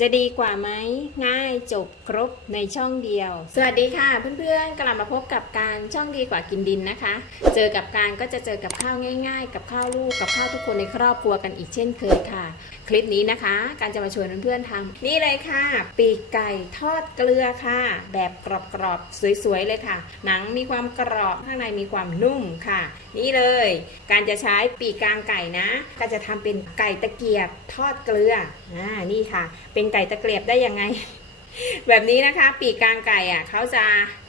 จะดีกว่าไหมง่ายจบครบในช่องเดียว สวัสดีค่ะ เพื่อนๆกลับมาพบกับการช่องดีกว่ากินดินนะคะ เจอกับการก็จะเจอกับข้าวง่าย ๆ กับข้าวลูกกับข้าวทุกคนในครอบครัวกันอีกเช่นเคยค่ะ คลิปนี้นะคะ การจะมาชวนเพื่อนๆทำนี่เลยค่ะ ปีกไก่ทอดเกลือค่ะ แบบกรอบๆสวยๆเลยค่ะ หนังมีความกรอบข้างในมีความนุ่มค่ะนี่เลย การจะใช้ปีกกลางไก่นะ ก็จะทำเป็นไก่ตะเกียบทอดเกลืออ่านี่ค่ะ เป็นไก่ตะเกียบได้ยังไง แบบนี้นะคะ ปีกกลางไก่อะเขาจะ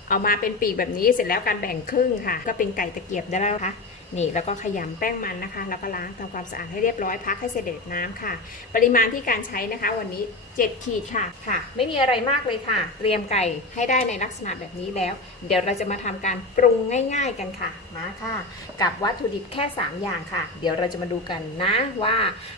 เอามาเป็นปีกแบบนี้เสร็จแล้วการแบ่งครึ่งค่ะ ก็เป็นไก่ตะเกียบได้แล้วค่ะ นี่แล้วก็ขยำแป้งมันนะคะ แล้วก็ล้างทำความสะอาดให้เรียบร้อยพักให้เสด็จน้ำค่ะ ปริมาณที่การใช้นะคะ วันนี้ 7 ขีดค่ะค่ะ ไม่มีอะไรมากเลยค่ะ เตรียมไก่ให้ได้ในลักษณะแบบนี้แล้ว เดี๋ยวเราจะมาทำการปรุงง่าย ๆกันค่ะมาค่ะ กับวัตถุดิบแค่ 3 อย่างค่ะ เดี๋ยวเราจะมาดูกันนะว่า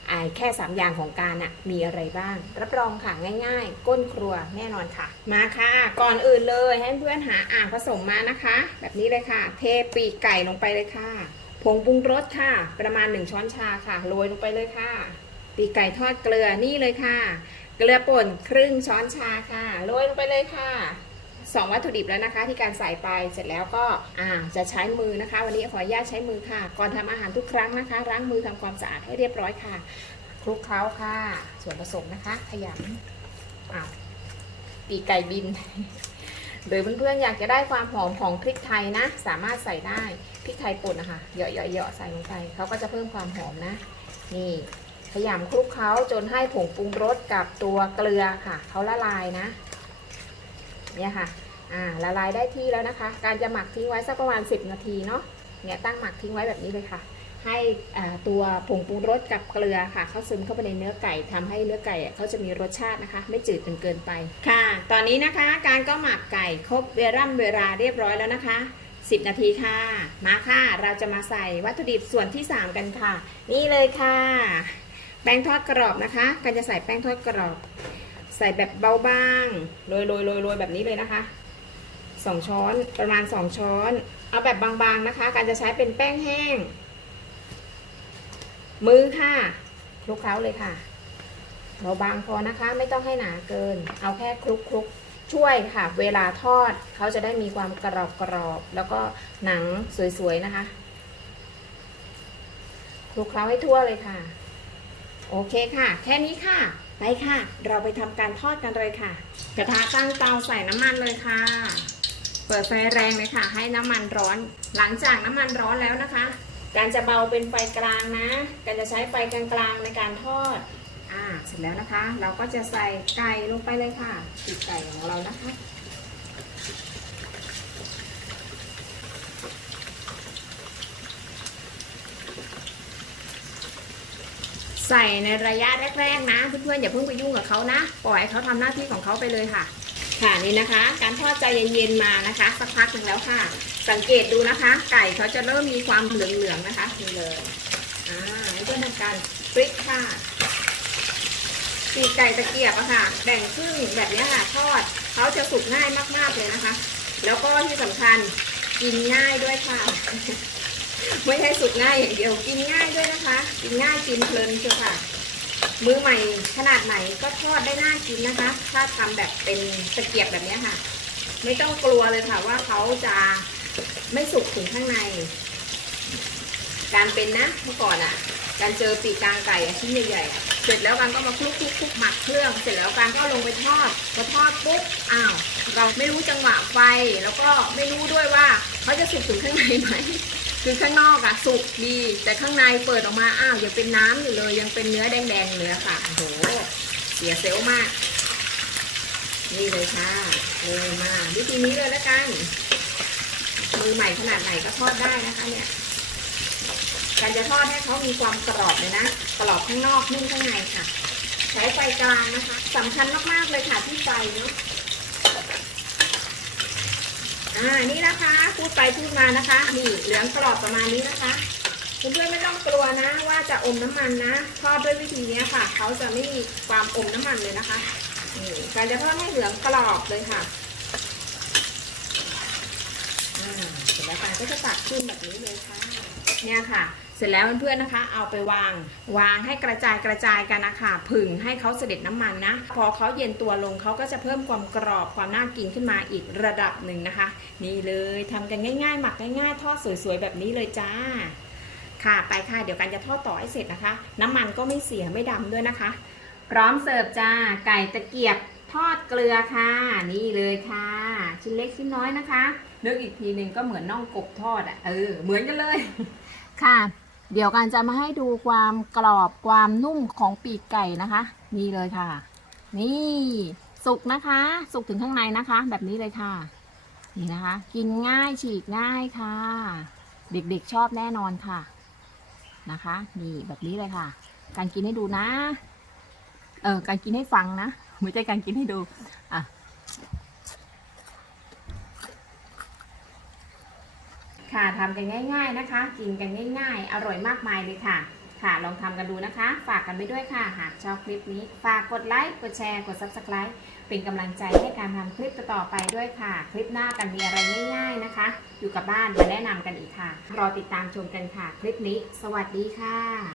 ไอ้แค่ 3 อย่างของการน่ะมีอะไรบ้าง รับรองค่ะง่าย ๆ ก้นครัวแน่นอนค่ะ มาค่ะ ก่อนอื่นเลยให้เพื่อนหาอ่างผสมมานะคะ แบบนี้เลยค่ะ เทปีกไก่ลงไปเลยค่ะ ผงปรุงรสค่ะ ประมาณ 1 ช้อนชาค่ะ โรยลงไปเลยค่ะปีไก่ทอดเกลือนี่เลยค่ะ เกลือป่นครึ่งช้อนชาค่ะ โรยลงไปเลยค่ะสองวัตถุดิบแล้วนะคะ ที่การใส่ไปเสร็จแล้วก็อ่าจะใช้มือนะคะ วันนี้ขออนุญาตใช้มือค่ะ ก่อนทำอาหารทุกครั้งนะคะล้างมือทำความสะอาดให้เรียบร้อยค่ะคลุกเคล้าค่ะ ส่วนผสมนะคะ ขยำอ้าวปีไก่บิน หรือเพื่อนๆอยากจะได้ความหอมของพริกไทยนะ สามารถใส่ได้พริกไทยป่นนะคะเหยาะๆๆใส่ลงไปเขาก็จะเพิ่มความหอมนะ นี่ขยำคลุกเคล้าจนให้ผงปรุงรสกับตัวเกลือค่ะเขาละลายนะเนี่ยค่ะอ่าละลายได้ที่แล้วนะคะ การจะหมักทิ้งไว้สักประมาณ 10 นาทีเนาะเนี่ยตั้งหมักทิ้งไว้แบบนี้เลยค่ะ ให้ตัวผงปรุงรสกับเกลือค่ะเข้าซึมเข้าไปในเนื้อไก่ทำให้เนื้อไก่เขาจะมีรสชาตินะคะ ไม่จืดจนเกินไปค่ะ ตอนนี้นะคะการก็หมักไก่ครบเวล่ำเวลาเรียบร้อยแล้วนะคะ 10 นาทีค่ะ มาค่ะ เราจะมาใส่วัตถุดิบส่วนที่ 3 กันค่ะ นี่เลยค่ะ แป้งทอดกรอบนะคะการจะใส่แป้งทอดกรอบ ใส่แบบเบาบางโรยโรยโรยโรยแบบนี้เลยนะคะสองช้อนประมาณสองช้อน เอาแบบบางๆนะคะ การจะใช้เป็นแป้งแห้ง มือค่ะคลุกเคล้าเลยค่ะเบาบางพอนะคะ ไม่ต้องให้หนาเกิน เอาแค่คลุกคลุกช่วยค่ะ เวลาทอดเขาจะได้มีความกรอบกรอบแล้วก็หนังสวยๆนะคะคลุกเคล้าให้ทั่วเลยค่ะ โอเคค่ะ แค่นี้ค่ะ ไปค่ะ เราไปทำการทอดกันเลยค่ะ กระทะตั้งเตาใส่น้ำมันเลยค่ะ เปิดไฟแรงเลยค่ะ ให้น้ำมันร้อน หลังจากน้ำมันร้อนแล้วนะคะ การจะเบาเป็นไฟกลางนะ การจะใช้ไฟกลางๆในการทอด อ่า เสร็จแล้วนะคะ เราก็จะใส่ไก่ลงไปเลยค่ะปีกไก่ของเรานะคะ ใส่ในระยะแรกๆนะเพื่อนๆอย่าเพิ่งไปยุ่งกับเขานะ ปล่อยให้เขาทำหน้าที่ของเขาไปเลยค่ะ ค่ะนี่นะคะ การทอดใจเย็นๆมานะคะสักพักหนึ่งแล้วค่ะ สังเกตดูนะคะ ไก่เขาจะเริ่มมีความเหลืองๆนะคะนี่เลยอ่าแล้วก็ทำการฟริกค่ะปีกไก่ตะเกียบอะค่ะ แบ่งครึ่งแบบนี้ค่ะทอดเขาจะสุกง่ายมากๆเลยนะคะ แล้วก็ที่สำคัญกินง่ายด้วยค่ะ ไม่ใช่สุกง่ายอย่างเดียวกินง่ายด้วยนะคะ กินง่ายกินเพลินเชียวค่ะ มือใหม่ขนาดไหนก็ทอดได้น่ากินนะคะ ถ้าทำแบบเป็นตะเกียบแบบนี้ค่ะ ไม่ต้องกลัวเลยค่ะว่าเขาจะไม่สุกถึงข้างใน การเป็นนะเมื่อก่อนอะ่ะ การเจอปีกกลางไก่ชิ้นใหญ่ๆเสร็จแล้วกันก็มาคลุกคลุกคลุกหมักเครื่อง เสร็จแล้วการก็ลงไปทอดพอทอดปุ๊บอ้าว เราไม่รู้จังหวะไฟแล้วก็ไม่รู้ด้วยว่าเขาจะสุกถึงข้างในไหม คือข้างนอกอะสุกดี แต่ข้างในเปิดออกมาอ้าวยังเป็นน้ำอยู่เลย ยังเป็นเนื้อแดงๆอยู่เลยอค่ะโอ้โหเสียเซลมาก นี่เลยค่ะเลยมาวิธีนี้เลยแล้วกันมือใหม่ขนาดไหนก็ทอดได้นะคะเนี่ยการจะทอดให้เขามีความกรอบเลยนะกรอบข้างนอกนุ่มข้างในค่ะ ใช้ไฟกลางนะคะสำคัญมากๆเลยค่ะที่ไฟเนาะ อ่านี่นะคะ พูดไปพูดมานะคะนี่เหลืองกรอบประมาณนี้นะคะเพื่อนๆไม่ต้องกลัวนะ ว่าจะอมน้ำมันนะทอดด้วยวิธีนี้ค่ะเขาจะไม่มีความอมน้ำมันเลยนะคะนี่การจะทอดให้เหลืองกรอบเลยค่ะอ่าเสร็จแล้วการก็จะตักขึ้นแบบนี้เลยค่ะ เนี่ยค่ะ เสร็จแล้วเพื่อนๆนะคะ เอาไปวางวางให้กระจายกระจายกันนะคะผึ่งให้เขาเสด็จน้ำมันนะ พอเขาเย็นตัวลงเขาก็จะเพิ่มความกรอบความน่ากินขึ้นมาอีกระดับหนึ่งนะคะ นี่เลยทำกันง่ายๆ หมักง่ายๆทอดสวยๆแบบนี้เลยจ้าค่ะไปค่ะเดี๋ยวกันจะทอดต่อให้เสร็จนะคะ น้ำมันก็ไม่เสียไม่ดำด้วยนะคะ พร้อมเสิร์ฟจ้าไก่ตะเกียบทอดเกลือค่ะ นี่เลยค่ะ ชิ้นเล็กชิ้นน้อยนะคะนึกอีกทีหนึ่งก็เหมือนน่องกบทอดอะเออเหมือนกันเลยค่ะ เดี๋ยวกันจะมาให้ดูความกรอบความนุ่มของปีกไก่นะคะ นี่เลยค่ะ นี่สุกนะคะ สุกถึงข้างในนะคะ แบบนี้เลยค่ะ นี่นะคะ กินง่ายฉีกง่ายค่ะ เด็กๆชอบแน่นอนค่ะนะคะ นี่แบบนี้เลยค่ะ การกินให้ดูนะ เออการกินให้ฟังนะไม่ใช่การกินให้ดูอะ ค่ะทำกันง่าย ๆนะคะ กินกันง่าย ๆ อร่อยมากมายเลยค่ะ ค่ะลองทำกันดูนะคะ ฝากกันไปด้วยค่ะ หากชอบคลิปนี้ ฝากกดไลค์กดแชร์กด subscribe เป็นกำลังใจให้การทำคลิปต่อไปด้วยค่ะ คลิปหน้ากันมีอะไรง่ายๆนะคะ อยู่กับบ้านมาแนะนำกันอีกค่ะ รอติดตามชมกันค่ะ คลิปนี้ สวัสดีค่ะ